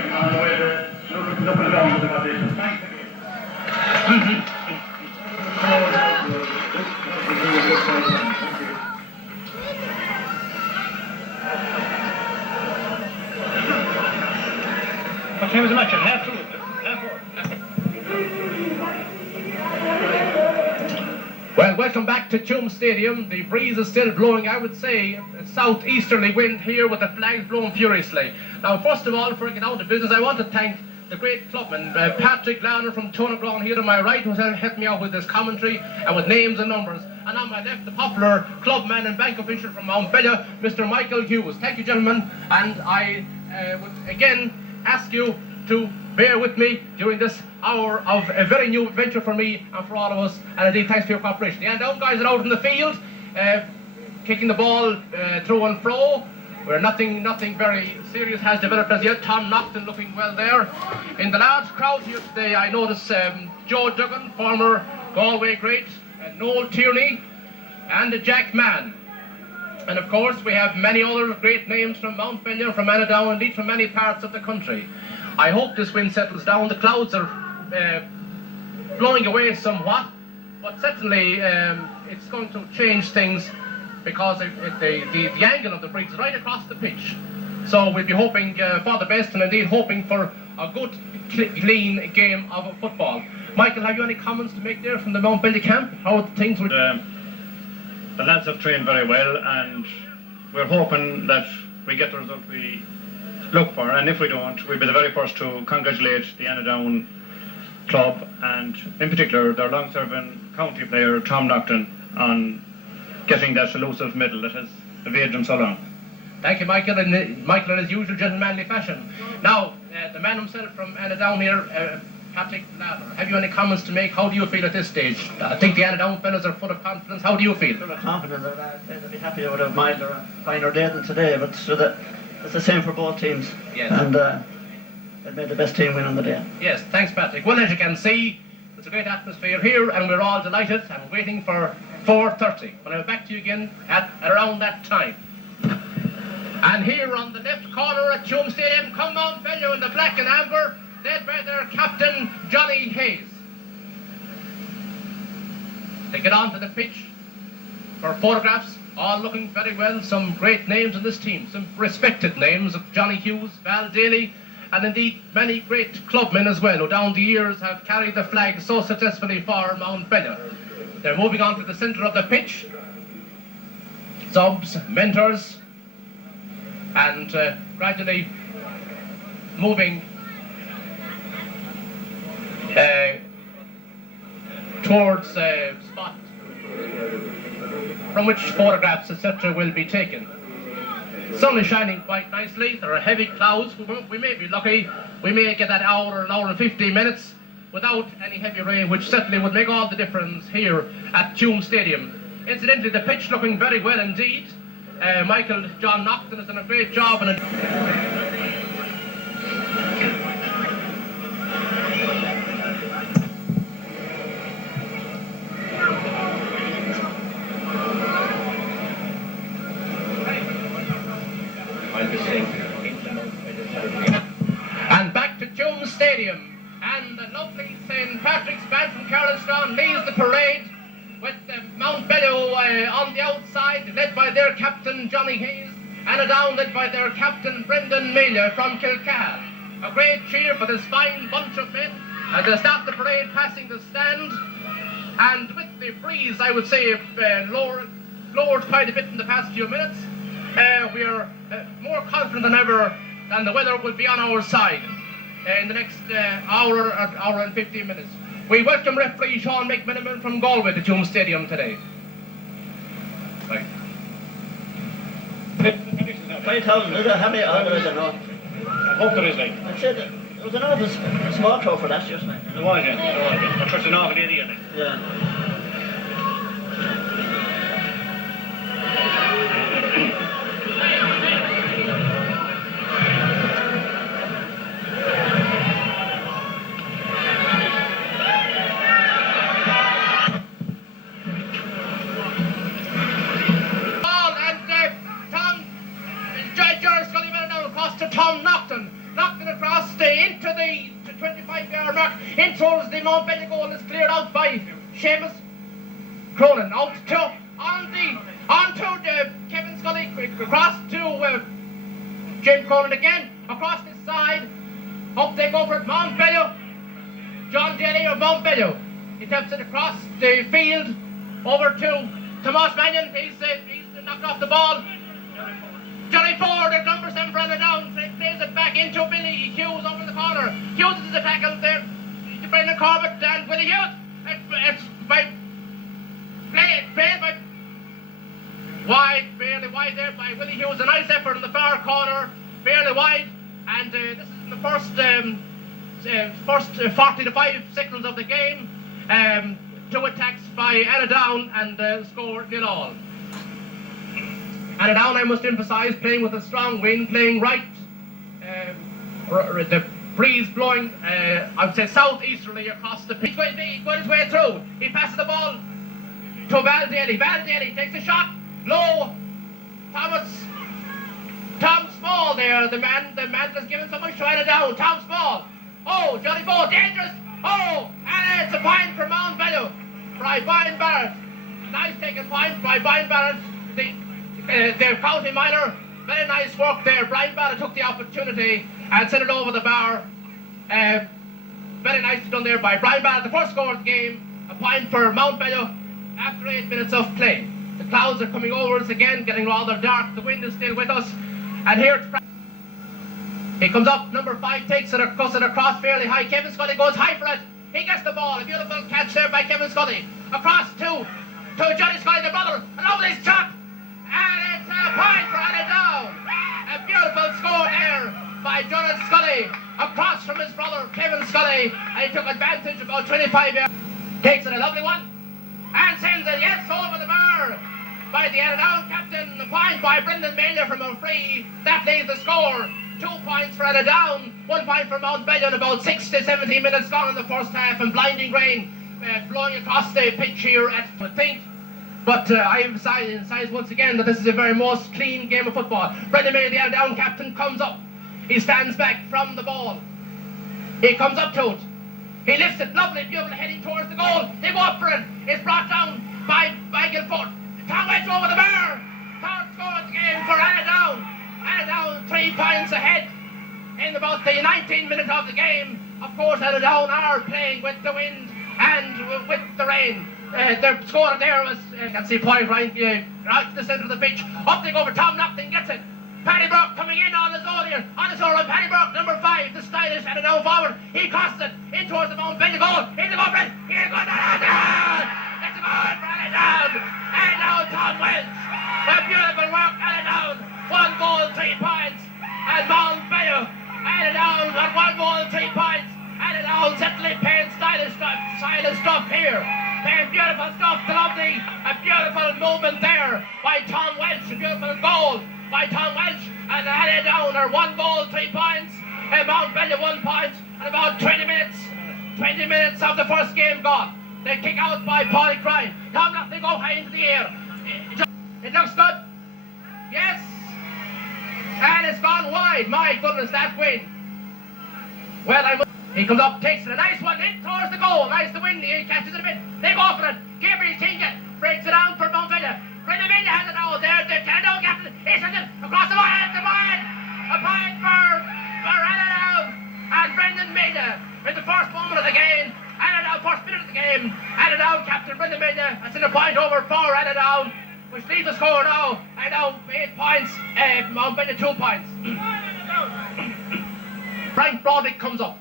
on the way to up and down with the foundation. Thanks again. What time is the match? Half two? Half four? Well, welcome back to Tuam Stadium. The breeze is still blowing, I would say, a southeasterly wind here with the flags blowing furiously. Now, first of all, before I get down to business, I want to thank the great clubman, Patrick Lanner from Annaghdown here to my right, who's helped me out with this commentary and with names and numbers. And on my left, the popular clubman and bank official from Mountbello, Mr. Michael Hughes. Thank you, gentlemen, and I would again ask you to bear with me during this hour of a very new adventure for me and for all of us, and indeed thanks for your cooperation. The Annaghdown guys are out in the field, kicking the ball through and fro, where nothing very serious has developed as yet. Tom Nocton looking well there. In the large crowd here today, I notice Joe Duggan, former Galway great, Noel Tierney, and Jack Mann. And of course we have many other great names from Mountbello, from Annaghdown, indeed from many parts of the country. I hope this wind settles down. The clouds are blowing away somewhat, but certainly it's going to change things because the angle of the breeze is right across the pitch. So we'll be hoping for the best, and indeed hoping for a good, clean game of football. Michael, have you any comments to make there from the Mountbello camp? How are things with... The lads have trained very well, and we're hoping that we get the result we look for, and if we don't, we'll be the very first to congratulate the Annaghdown club, and in particular their long-serving county player Tom Nocton on getting that elusive medal that has evaded him so long. Thank you, Michael, and Michael in his usual gentlemanly fashion. Now, the man himself from Annaghdown here, Patrick Lanner, have you any comments to make? How do you feel at this stage? I think the Annaghdown fellas are full of confidence. How do you feel? Full of confidence. I'd be happy with a milder and finer day than today, but it's the same for both teams. Yes. And it made the best team win on the day. Yes, thanks, Patrick. Well, as you can see, there's a great atmosphere here, and we're all delighted and waiting for 4:30. When I'm back to you again at around that time. And here on the left corner at Tuam Stadium, come Mountbello in the black and amber, led by their captain, Johnny Hayes. They get onto the pitch for photographs, all looking very well. Some great names in this team, some respected names of Johnny Hughes, Val Daly, and indeed many great clubmen as well, who down the years have carried the flag so successfully for Mountbello. They're moving on to the centre of the pitch. Subs, mentors, and gradually moving towards a spot from which photographs, etc., will be taken. The sun is shining quite nicely. There are heavy clouds. We may be lucky. We may get that hour and 15 minutes without any heavy rain, which certainly would make all the difference here at Tuam Stadium. Incidentally, the pitch looking very well indeed. Michael John Nocton has done a great job. And back to Tuam Stadium. And the lovely St. Patrick's band from Carliston leads the parade with Mountbello on the outside, led by their captain Johnny Hayes, Annaghdown led by their captain Brendan Melia from Kilcaha. A great cheer for this fine bunch of men as they start the parade passing the stand. And with the breeze, I would say, lowered quite a bit in the past few minutes, we are more confident than ever that the weather will be on our side in the next hour and 15 minutes. We welcome referee Sean McMiniman from Galway to Tuam Stadium today. Right. 5,000, is it? How many others are not? I hope there is, like. I'd say that it was an awful small crowd for last year's night. There was, yeah. I trust an awful idiot, like. Yeah. Tom Nocton across, Mark in towards the Mount Belly goal is cleared out by Seamus Cronin. Out to Kevin Scully, across to Jim Cronin again, across the side. Up they go for it, Mount Bellew. John Daly of Mount Bellew. He taps it across the field over to Tomas Mannion. He's knocked off the ball. Johnny Ford at number 7 for Annaghdown plays it back into Billy Hughes over the corner. Hughes is the tackle there to Brendan Corbett and Willie Hughes. It's played by wide, fairly wide there by Willie Hughes. A nice effort in the far corner, fairly wide. And this is in the first 40-5 seconds of the game. 2 attacks by Annaghdown and score 0-0. Annaghdown, I must emphasise, playing with a strong wind, playing right. The breeze blowing, I would say, southeasterly across the pitch. He's going his way through. He passes the ball to Val Daly. Val Daly takes a shot. Low. Tom Small there, the man that's given so much to Annaghdown. Tom Small. Oh, Johnny Bow, dangerous. Oh, and it's a point for Mount Bellew by Brian Barrett. Nice taken point by Brian Barrett. The county minor, very nice work there. Brian Barrett took the opportunity and sent it over the bar. Very nicely done there by Brian Barrett. The first score of the game, a point for Mount Bellew after 8 minutes of play. The clouds are coming over us again, getting rather dark. The wind is still with us. And here it's he comes up, number 5 takes it, cuts it across fairly high. Kevin Scully goes high for it. He gets the ball. A beautiful catch there by Kevin Scully. Across to Johnny Scully, the brother. A lovely shot. And it's a point for Annaghdown. A beautiful score there by Johnny Scully. Across from his brother, Kevin Scully. And he took advantage about 25 yards. Takes it, a lovely one. And sends it, yes, over the bar by the Annaghdown captain. The point by Brendan Mailer from a free. That lays the score. 2 points for Annaghdown, 1 point for Mount Bellew, and about 60-70 minutes gone in the first half, and blinding rain blowing across the pitch here at I think. But I emphasise once again that this is a very most clean game of football. Brendan Mailer, the Annaghdown captain, comes up. He stands back from the ball. He comes up to it. He lifts it, lovely, beautiful, heading towards the goal. They go up for it. It's brought down by Guilford. Tom Wedge over the bar. Tom scores the game for Annaghdown. Annaghdown 3 points ahead in about the 19th minute of the game. Of course, Annaghdown are playing with the wind and with the rain. The score there was, you can see point right to the centre of the pitch. Up they go for Tom Nocton, gets it. Paddy Burke coming in on his own here. On his own, Paddy Burke, number 5, the stylish Annaghdown forward. He crosses it in towards the Mount Bellew goal. In the goal, Brent. Here goes Annaghdown. That's a goal for Annaghdown. And now Tom Welch. A beautiful work, Annaghdown. 1 goal, 3 points. And Mount Bellew. Annaghdown got 1 goal, 3 points. Annaghdown certainly playing stylish stuff here. Playing beautiful stuff, the lovely, a beautiful movement there by Tom Welch. A beautiful goal by Tom Welch. And Annaghdown are 1 goal, 3 points. And Mount Bellew 1 point. And about 20 minutes of the first game gone. They kick out by Paulie Crine. Tom Nocton, they go high into the air. It looks good. Yes. And it's gone wide. My goodness, that win. Well, he comes up, takes it. A nice one in towards the goal. Nice to win. He catches it a bit. They go for it. Gabriel Tinga breaks it down for Mount Bellew. Brendan Mailer has it now. There, the Annaghdown captain. He sends it across the line. It's a point. A point for Annaghdown. And Brendan Mailer in the first moment of the game. Annaghdown, first minute of the game. Annaghdown captain Brendan Mailer has sent a point over for Annaghdown, which leaves the score now. Annaghdown 8 points. Mount Bellew 2 points. Frank Broderick comes up.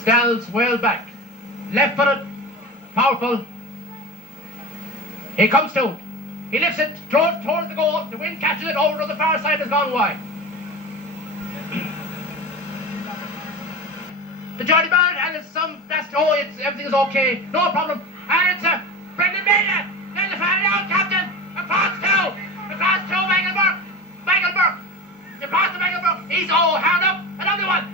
Scales well back. Left footed. Powerful. He comes to it. He lifts it, throws it towards the goal. The wind catches it over to the far side, has gone wide. The Johnny Barrett, and it's everything's okay. No problem. And it's Brendan Mailer. Then the Annaghdown captain. Across to Michael Burke. Across to Michael Burke. He's hard up. Another one.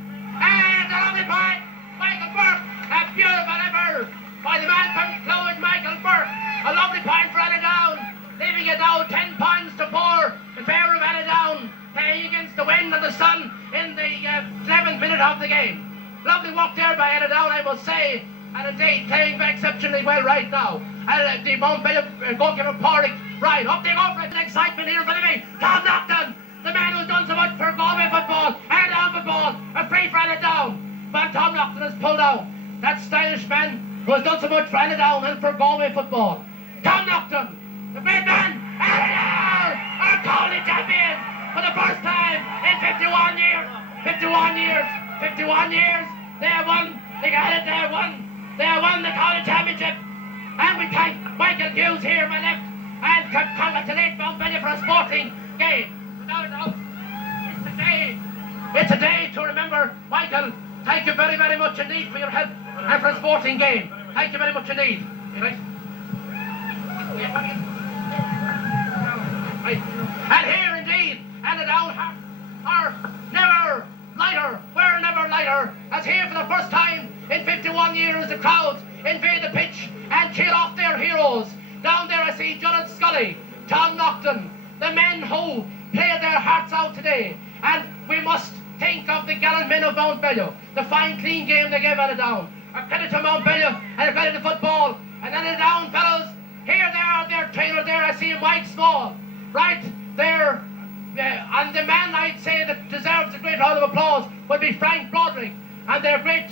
And a lovely point. Michael Burke. A beautiful effort by the man from Cloward, Michael Burke. A lovely point for Annaghdown. Leaving it now 10 points to 4 in favour of Annaghdown. Playing against the wind and the sun in the 11th of the game. Lovely work there by Annaghdown, I must say, and indeed playing exceptionally well right now. And the Mountbello goalkeeper Porrick, right, up they go for the excitement here in front of me. Tom Nocton, the man who's done so much for Galway football, Annaghdown football, a free for Annaghdown. But Tom Nocton has pulled out. That stylish man who has done so much for Annaghdown and for Galway football. Tom Nocton, the great man, Annaghdown, our county champions for the first time in 51 years. 51 years, 51 years. They have won, they got it, they have won the county championship. And we thank Michael Hughes here on my left and congratulate Mountbello for a sporting game. Without a doubt, it's a day to remember. Michael, thank you very, very much indeed for your help and for a sporting game. Thank you very much indeed. Right. And here indeed, Annaghdown are never lighter, we're never lighter, as here for the first time in 51 years the crowd invade the pitch and cheer off their heroes. Down there I see Jonathan Scully, Tom Nocton, the men who played their hearts out today. And we must think of the gallant men of Mountbello, the fine clean game they gave Annaghdown. A credit to Mountbello and a credit to football. And Annaghdown fellows, here they are, their trainer there, I see Mike Small, right there. And the man I'd say that deserves a great round of applause would be Frank Broderick and their great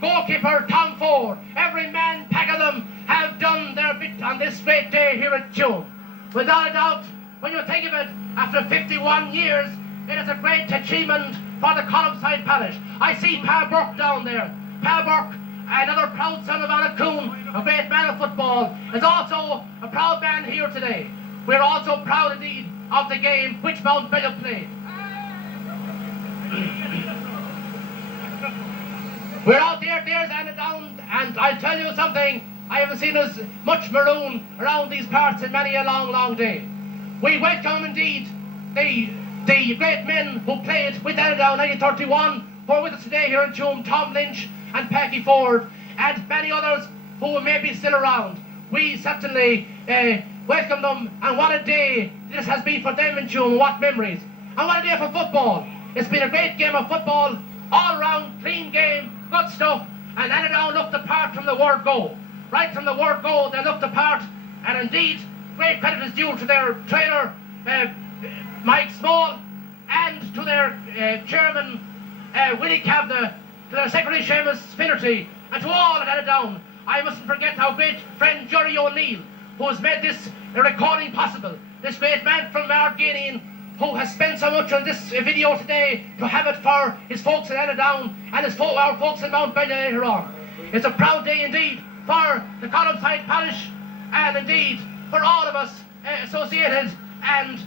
goalkeeper Tom Ford. Every man pack of them have done their bit on this great day here at Tuam. Without a doubt, when you think of it, after 51 years, it is a great achievement for the Columnside parish. I see Pa Burke down there. Pa Burke, another proud son of Annaghdown, a great man of football, is also a proud man here today. We're also proud indeed of the game which Mountbello played. We're out there, there's Annaghdown, and I'll tell you something, I haven't seen as much maroon around these parts in many a long, long day. We welcome indeed the great men who played with Annaghdown 1931, who are with us today here in Tuam, Tom Lynch and Peggy Ford, and many others who may be still around. We certainly welcome them, and what a day this has been for them in Tuam, what memories. And what a day for football. It's been a great game of football, all round, clean game, good stuff, and Annaghdown looked the part from the word go. Right from the word go, they looked the part, and indeed, great credit is due to their trainer, Mike Small, and to their chairman, Willie Kavanagh, to their secretary, Seamus Finnerty, and to all at Annaghdown. I mustn't forget our great friend Jerry O'Neill, who has made this recording possible. This great man from Annaghdown, who has spent so much on this video today to have it for his folks at Annaghdown and our folks in Mountbello later on. It's a proud day indeed for the Columnside parish, and indeed for all of us associated, and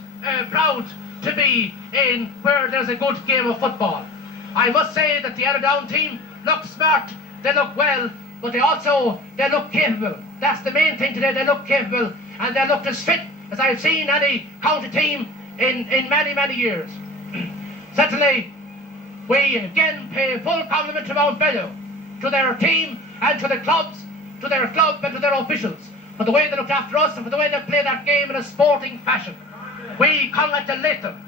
proud to be in where there's a good game of football. I must say that the Annaghdown team look smart, they look well, but they look capable. That's the main thing today, they look capable, and they look as fit as I've seen any county team in many, many years. Certainly, we again pay full compliment to Mountbello, to their team and to the clubs, to their club and to their officials, for the way they looked after us and for the way they played that game in a sporting fashion. We congratulate them.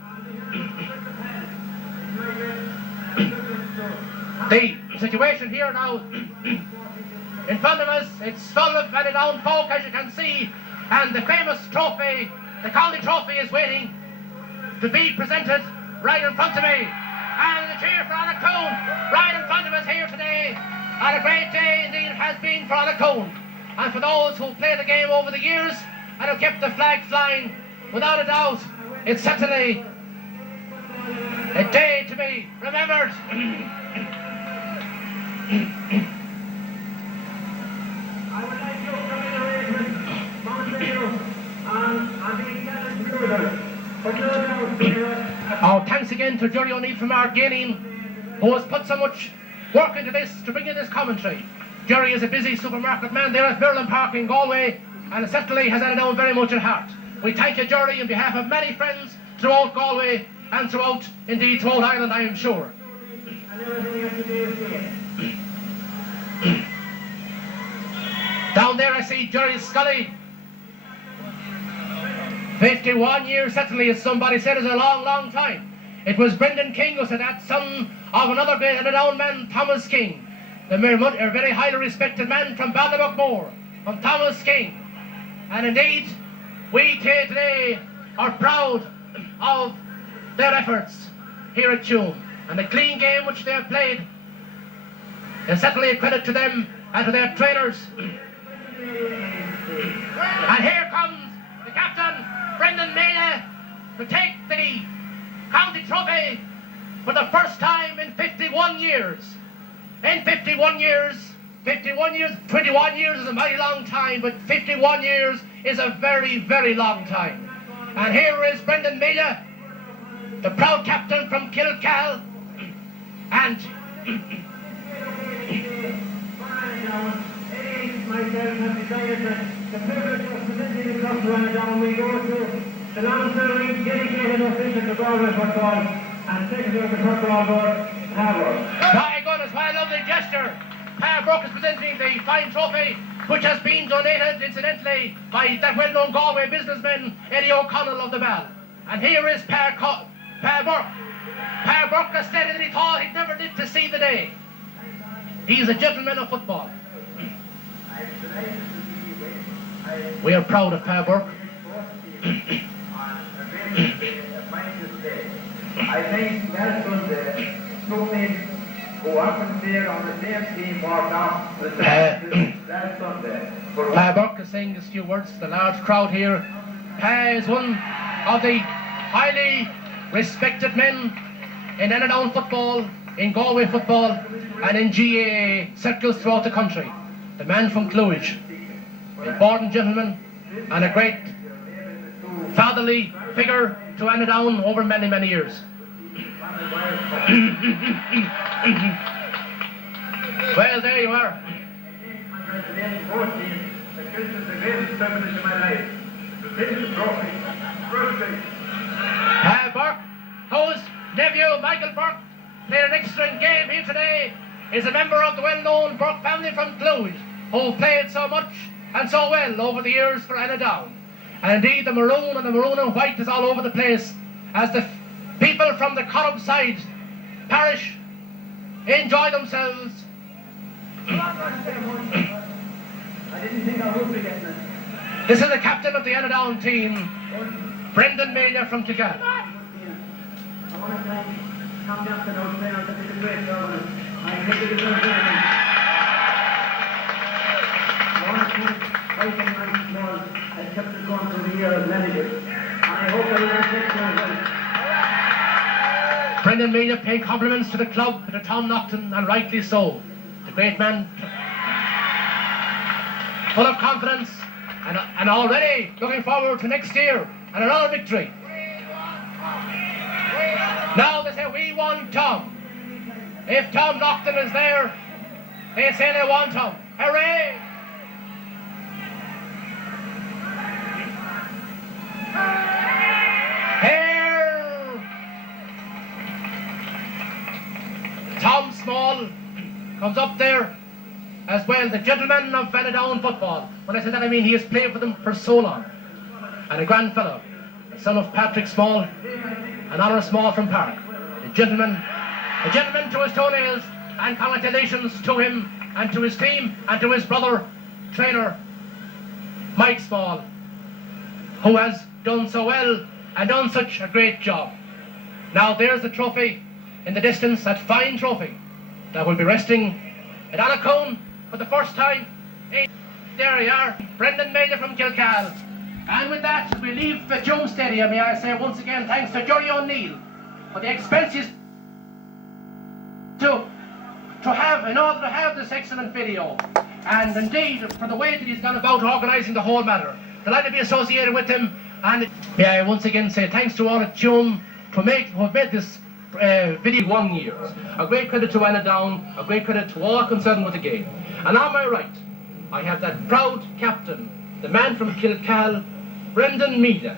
The situation here now in front of us, it's full of Annaghdown folk, as you can see, and the famous trophy, the county trophy, is waiting to be presented right in front of me. And the cheer for Annaghdown right in front of us here today. And a great day indeed it has been for Annaghdown, and for those who played the game over the years and who kept the flag flying. Without a doubt, it's certainly a day to be remembered. I would like to congratulate Mountbello on being gathered together. Oh, thanks again to Jerry O'Neill from Annaghdown, who has put so much work into this to bring in this commentary. Jerry is a busy supermarket man there at Merlin Park in Galway, and certainly has Annaghdown very much at heart. We thank you, Jerry, on behalf of many friends throughout Galway and throughout Ireland, I am sure. Down there I see Jerry Scully. 51 years certainly, as somebody said, is a long, long time. It was Brendan King who said that, son of another great Annaghdown man, Thomas King, a very highly respected man from Ballymockmore, from Thomas King. And indeed, we today are proud of their efforts here at Tuam. And the clean game which they have played is certainly a credit to them and to their trainers. And here comes the captain, Brendan Mealy, to take the county trophy for the first time in 51 years. In 51 years, 21 years is a mighty long time, but 51 years is a very, very long time. And here is Brendan Mealy, the proud captain from Kilcal, and myself have decided that the privilege of presenting the club to Annaghdown will go to the long-serving, dedicated official to Galway football and secretary of the football board, Harbour. My goodness, what a lovely gesture! Harbour is presenting the fine trophy, which has been donated, incidentally, by that well-known Galway businessman, Eddie O'Connell of the Bell. And here is Per Burke. Per Burke has stated that he thought he'd never live to see the day. He's a gentleman of football. We are proud of Per Burke. I think that's Sunday, Sunday, who often stayed on the same team walked off the that Sunday. Per Burke is saying a few words to the large crowd here. Per is one of the highly respected men in Annaghdown football, in Galway football, and in GAA circles throughout the country. The man from Clewis, a born gentleman and a great fatherly figure to Annaghdown over many, many years. Well, there you are. Burke, whose nephew, Michael Burke, played an excellent game here today, is a member of the well-known Burke family from Clewis, who played so much and so well over the years for Annaghdown. And indeed, the maroon and white is all over the place as the people from the Corrib side parish enjoy themselves. I didn't think I would be getting it. This is the captain of the Annaghdown team, Brendan Mealy from Kilcal. I want to thank Tom Johnson, our trainer, that did a great job on it. I think it is going to be I want to thank Mike and Mike Small that kept it going through the year as managers. And I hope that we will take care of it. Brendan Mealy paid compliments to the club, to Tom Naughton, and rightly so. The great man, full of confidence, and already looking forward to next year and another victory. Now they say, we want Tom. If Tom Naughton is there, they say they want him. Hooray! Here, Tom Small comes up there as well, the gentleman of Annaghdown football. When I say that, I mean he has played for them for so long. And a grand fellow, the son of Patrick Small, and Honor Small from Park. A gentleman to his toenails, and congratulations to him and to his team and to his brother, trainer Mike Small, who has done so well and done such a great job. Now there's the trophy in the distance, that fine trophy that will be resting at Annaghdown for the first time. There you are, Brendan Mealy from Kilcal. And with that, we leave the Tuam Stadium. May I say once again thanks to Jerry O'Neill for the expenses in order to have this excellent video. And indeed, for the way that he's gone about organising the whole matter. Delighted to be associated with him. And may I once again say thanks to all at Tuam who have made this video 1 year. A great credit to Annaghdown, a great credit to all concerned with the game. And on my right, I have that proud captain, the man from Kilcal, Brendan Mealy.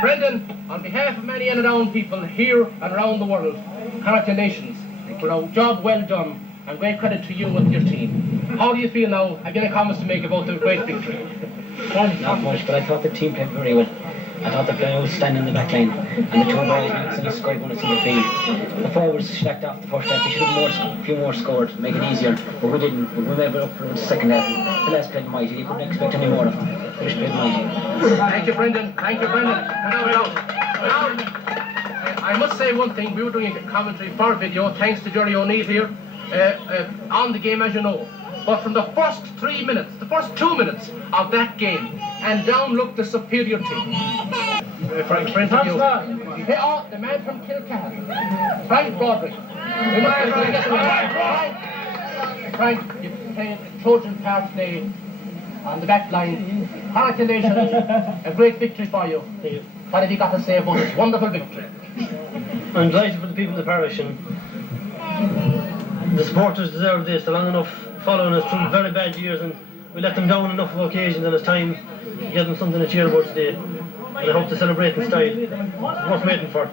Brendan, on behalf of many Annaghdown people here and around the world, congratulations for a job well done, and great credit to you and your team. How do you feel now? Have you any comments to make about the great victory? Well, not much, but I thought the team played very well. I thought the guy was standing in the back line, and the two boys next to scored one in the field. The forwards slacked off the first half. We should have a few more scored, make it easier, but we didn't. But we were up for the second half. The lads played mighty. You couldn't expect any more of them. They just played mighty. Thank you, Brendan. Thank you, Brendan. Now, I must say one thing. We were doing a commentary for video, thanks to Jerry O'Neill here, on the game, as you know. But from the first 3 minutes, the first 2 minutes of that game, Annaghdown looked the superior team. Frank, the man from Kilcahan, Frank Broderick. We must get Frank, you played Trojan part today on the back line. Congratulations, a great victory for you. What have you got to say about this wonderful victory? I'm delighted for the people of the parish, and the supporters deserve this. They're long enough following us through very bad years, and we let them down on enough of occasions, and it's time to give them something to cheer about today. And I hope to celebrate in style. It's worth waiting for.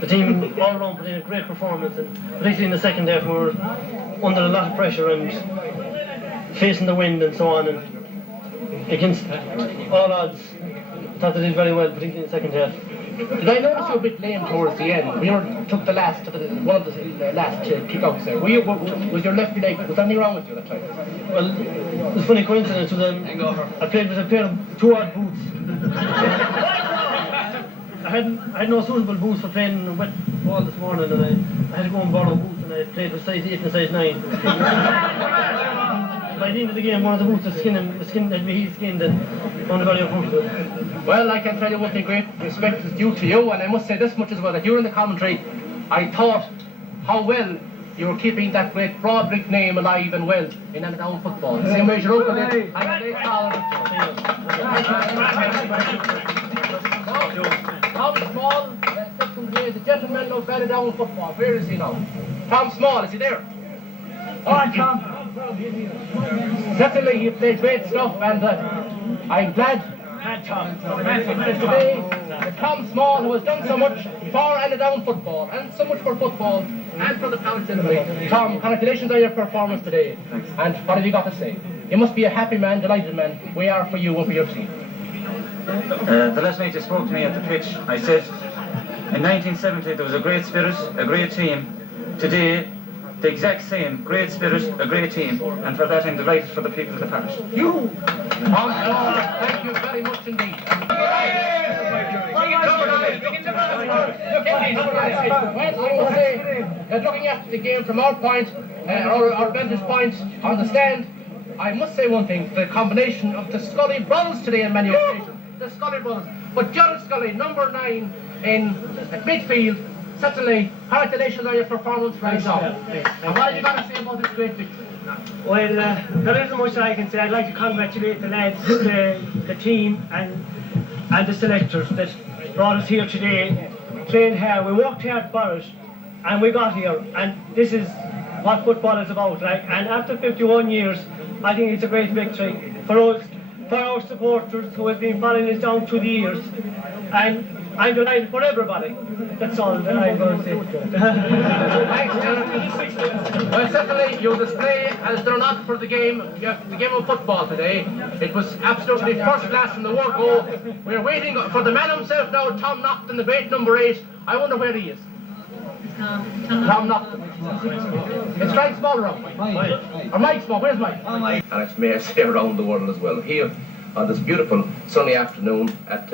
The team all around put in a great performance, and particularly in the second half we were under a lot of pressure and facing the wind and so on, and against all odds I thought they did very well, particularly in the second half. Did I notice you were a bit lame towards the end? We took the last, one of the last kick-outs there. Was your left leg, was anything wrong with you that time? Well, it was a funny coincidence with I played with a pair of 2 odd boots. I had no suitable boots for playing in wet ball this morning, and I had to go and borrow boots, and I played with size 8 and size 9. By the end of the game, one of the boots had heat skinned, and found it very uncomfortable. Well, I can tell you one thing, great respect is due to you, and I must say this much as well, that you were in the commentary. I thought how well you were keeping that great Broderick name alive and well in Annaghdown football. The same way as your uncle did, and they called Tom Small, the gentleman of Annaghdown football. Where is he now? Tom Small, is he there? Oh, Tom. Certainly, he played great stuff, and I'm glad today that Tom Small, who has done so much for Annaghdown football, and so much for football, and for the parish generally. Tom, congratulations on your performance today. Thanks. And what have you got to say? You must be a happy man, delighted man. We are for you and for your team. The last night you spoke to me at the pitch, I said, in 1970 there was a great spirit, a great team. Today, the exact same, great spirit, a great team, and for that I'm delighted for the people of the parish. You! Thank you very much indeed. Looking at the game from our point, our vantage point on the stand, I must say one thing, the combination of the Scully brothers today in many occasions, the Scully brothers, but Jared Scully, number 9 in midfield, certainly, congratulations on your performance right now. And what have you got to say about this great victory? Well, there isn't much I can say. I'd like to congratulate the lads, the team and the selectors that brought us here today. Trained hard, we worked hard for it, and we got here. And this is what football is about. Like, and after 51 years, I think it's a great victory for us, for our supporters who have been following us down through the years. And I'm delighted for everybody. That's all that I'm going to say. Thanks, well, certainly your display has done a lot for the game of football today. It was absolutely first class from the word go. We're waiting for the man himself now, Tom Naughton, the great number 8. I wonder where he is. Tom Naughton. It's Frank Small around. Or Mike Small, where's Mike? And it's, may I say, around the world as well. Here on this beautiful sunny afternoon at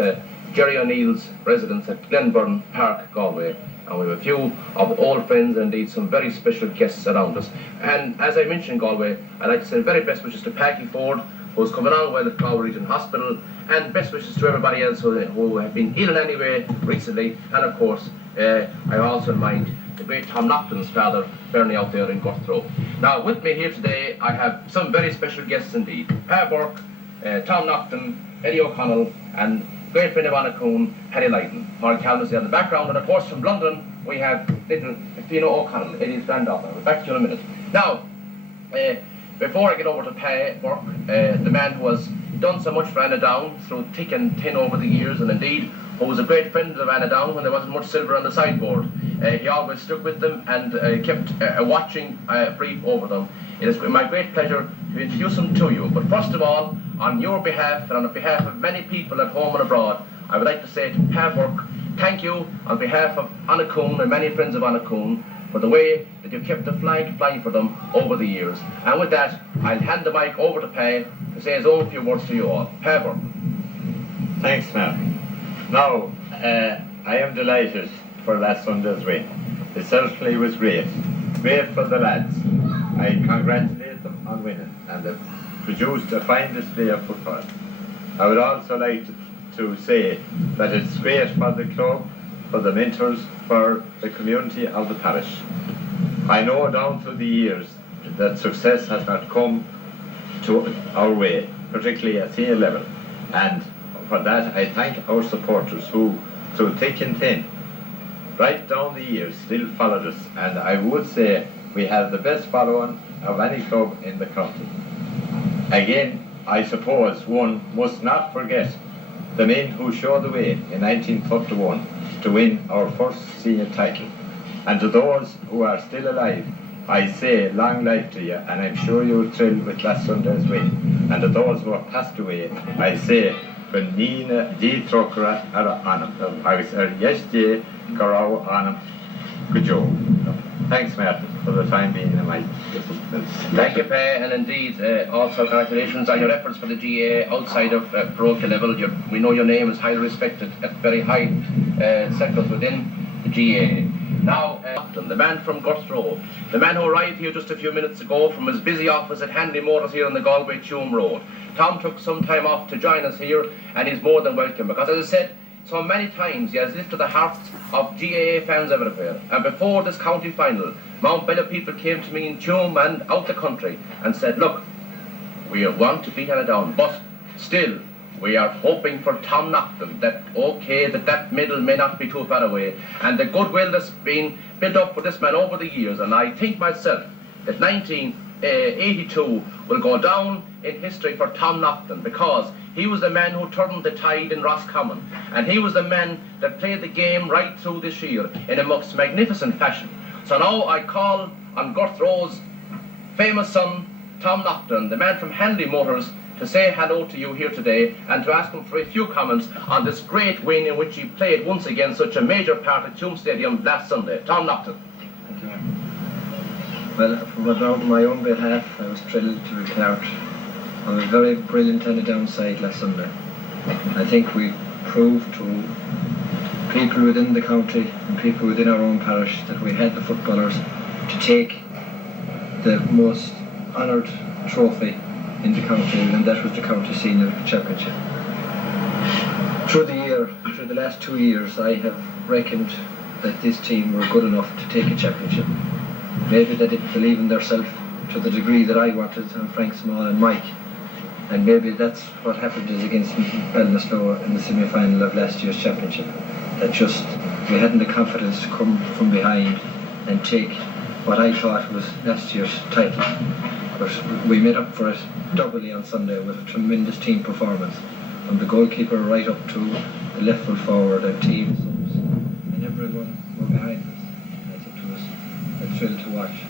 Jerry O'Neill's residence at Glenburn Park, Galway, and we have a few of old friends and indeed some very special guests around us. And as I mentioned Galway, I'd like to send very best wishes to Packie Ford, who's coming on well at Galway Region Hospital, and best wishes to everybody else who have been ill in any way recently. And of course, I also in mind the great Tom Naughton's father, Bernie, out there in Gurthrow. Now, with me here today, I have some very special guests indeed. Pa Burke, Tom Naughton, Eddie O'Connell, and great friend of Annaghdown, Harry Lydon. Mark Calmas in the background, and of course from London we have little Fiona O'Connell, Eddie's granddaughter. We'll back to you in a minute. Now, before I get over to Pa Burke, the man who has done so much for Annaghdown through thick and thin over the years, and indeed who was a great friend of Annaghdown when there wasn't much silver on the sideboard. he always stuck with them and kept a watching brief over them. It is my great pleasure to introduce him to you. But first of all, on your behalf and on behalf of many people at home and abroad, I would like to say to Pa Burke, thank you on behalf of Annaghdown and many friends of Annaghdown for the way that you kept the flag flying for them over the years. And with that, I'll hand the mic over to Pa to say his own few words to you all. Pa Burke. Thanks, Mark. Now, I am delighted for last Sunday's win. It certainly was great. Great for the lads. I congratulate them on winning, and they've produced a fine display of football. I would also like to say that it's great for the club, for the mentors, for the community of the parish. I know down through the years that success has not come to our way, particularly at senior level, and for that I thank our supporters who, through thick and thin, right down the years, still followed us, and I would say we have the best following of any club in the county. Again, I suppose one must not forget the men who showed the way in 1931 to win our first senior title. And to those who are still alive, I say long life to you, and I'm sure you're thrilled with last Sunday's win. And to those who have passed away, I say, Nina Di Trocra Anam. I was yesterday, Garau Anam Kujo. Thanks, Martin, for the time being in my assistance. Thank you, Pa, and indeed, also congratulations on your efforts for the GA outside of parochial level. We know your name is highly respected at very high circles within the GA. Now, the man from Gurthrow, the man who arrived here just a few minutes ago from his busy office at Hanley Motors here on the Galway Tuam Road. Tom took some time off to join us here, and he's more than welcome, because as I said, so many times he has lifted the hearts of GAA fans everywhere. And before this county final, Mount Bella people came to me in Tuam and out the country and said, look, we want to beat Annaghdown, but still, we are hoping for Tom Naughton, that medal may not be too far away. And the goodwill that's been built up for this man over the years, and I think myself that 1982 will go down in history for Tom Naughton, because he was the man who turned the tide in Roscommon, and he was the man that played the game right through this year in a most magnificent fashion. So now I call on Gurthrow's famous son, Tom Naughton, the man from Hanley Motors, to say hello to you here today and to ask him for a few comments on this great win in which he played once again such a major part at Tuam Stadium last Sunday. Tom Naughton. Thank you. Well, from my own behalf, I was thrilled to report on a very brilliant Annaghdown side last Sunday. I think we proved to people within the county and people within our own parish that we had the footballers to take the most honoured trophy in the county, and that was the county senior championship. Through the last 2 years, I have reckoned that this team were good enough to take a championship. Maybe they didn't believe in themselves to the degree that I wanted, and Frank Small and Mike. And maybe that's what happened is against Ballinasloe in the semi-final of last year's championship. That just, we hadn't the confidence to come from behind and take what I thought was last year's title. But we made up for it doubly on Sunday with a tremendous team performance. From the goalkeeper right up to the left foot forward and teams, and everyone were behind us. I think it was a thrill to watch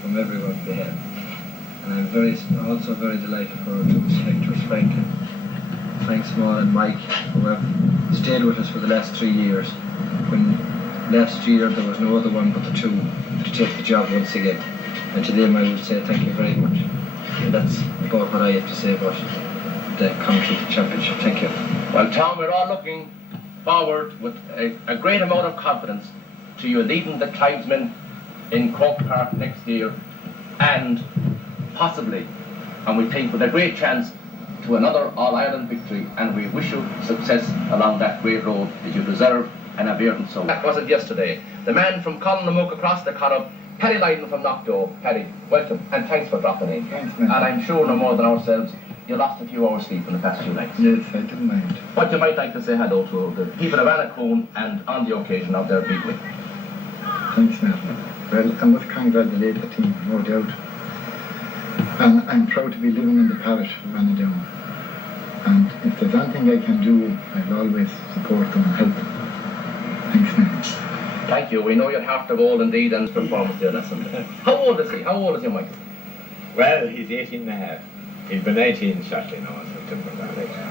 from everyone's behalf. And I'm also very delighted for our two selectors, Frank Small and Mike, who have stayed with us for the last 3 years. When last year there was no other one but the two to take the job once again. And to them I would say thank you very much. And that's about what I have to say about the county championship. Thank you. Well, Tom, we're all looking forward with a great amount of confidence to you leading the tribesmen in Croke Park next year, and possibly, and we think with a great chance, to another All-Ireland victory, and we wish you success along that great road that you deserve and have earned so. That wasn't yesterday. The man from Colnamook across the Connaught, Paddy Lydon from Knockdoe. Paddy, welcome, and thanks for dropping in. Thanks, man. And I'm sure no more than ourselves, you lost a few hours sleep in the past few nights. Yes, I didn't mind. What you might like to say hello to the people of Annaghdown and on the occasion of their big win. Thanks, Martin. Well, I must congratulate the team, no doubt. And I'm proud to be living in the parish of Annaghdown. And if there's anything I can do, I'll always support them and help them. Thanks, man. Thank you. We know your heart of gold indeed and his performance there last Sunday. How old is he? How old is he, Michael? Well, he's 18 and a half. He'll be 19 shortly now in September.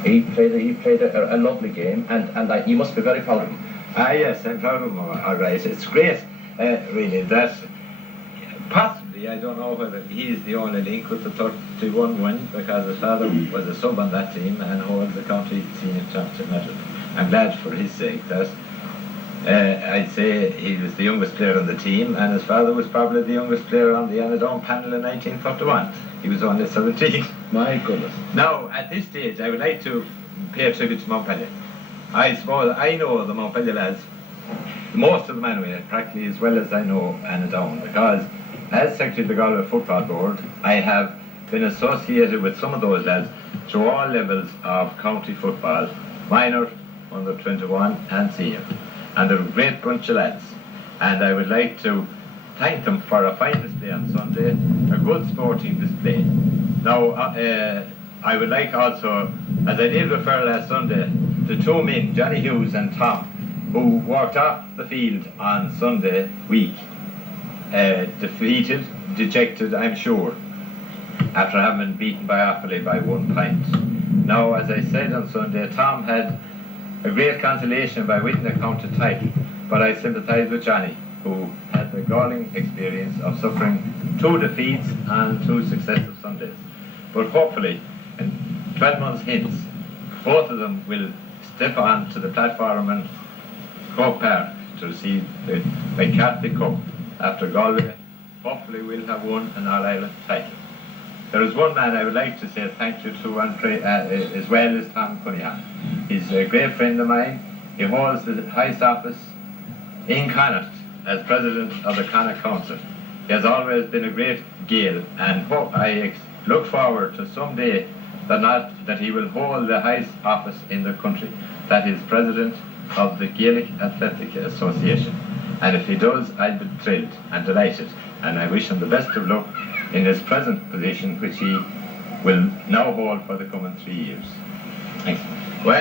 He played a lovely game, and you must be very proud of him. Ah, yes, I'm proud of him. All right, it's great, really. That possibly, I don't know whether he's the only link with the 31 win, because his father was a sub on that team and holds the county senior championship medal. I'm glad for his sake that I'd say he was the youngest player on the team, and his father was probably the youngest player on the Annaghdown panel in 1931. He was only 17. My goodness. Now, at this stage, I would like to pay a tribute to Montpellier. I suppose I know the Montpellier lads, most of them anyway, practically as well as I know Annaghdown, because as Secretary of the Galway Football Board, I have been associated with some of those lads through all levels of county football, minor, under 21 and senior. And they're a great bunch of lads. And I would like to thank them for a fine display on Sunday, a good sporting display. Now, I would like also, as I did refer last Sunday, the two men, Johnny Hughes and Tom, who walked off the field on Sunday week, defeated, dejected, I'm sure, after having been beaten by Offaly by 1 point. Now, as I said on Sunday, Tom had a great consolation by winning the county title, but I sympathise with Johnny, who had the galling experience of suffering 2 defeats and 2 successive Sundays. But hopefully, in 12 months hence, both of them will step on to the platform in Croke Park to receive the McCarthy Cup after Galway. Hopefully we'll have won an All-Ireland title. There is one man I would like to say thank you to as well as Tom Cunningham. He's a great friend of mine. He holds the highest office in Connacht as president of the Connacht Council. He has always been a great Gael, and I look forward to someday that he will hold the highest office in the country, that is president of the Gaelic Athletic Association. And if he does, I'll be thrilled and delighted, and I wish him the best of luck in his present position, which he will now hold for the coming 3 years. Thanks.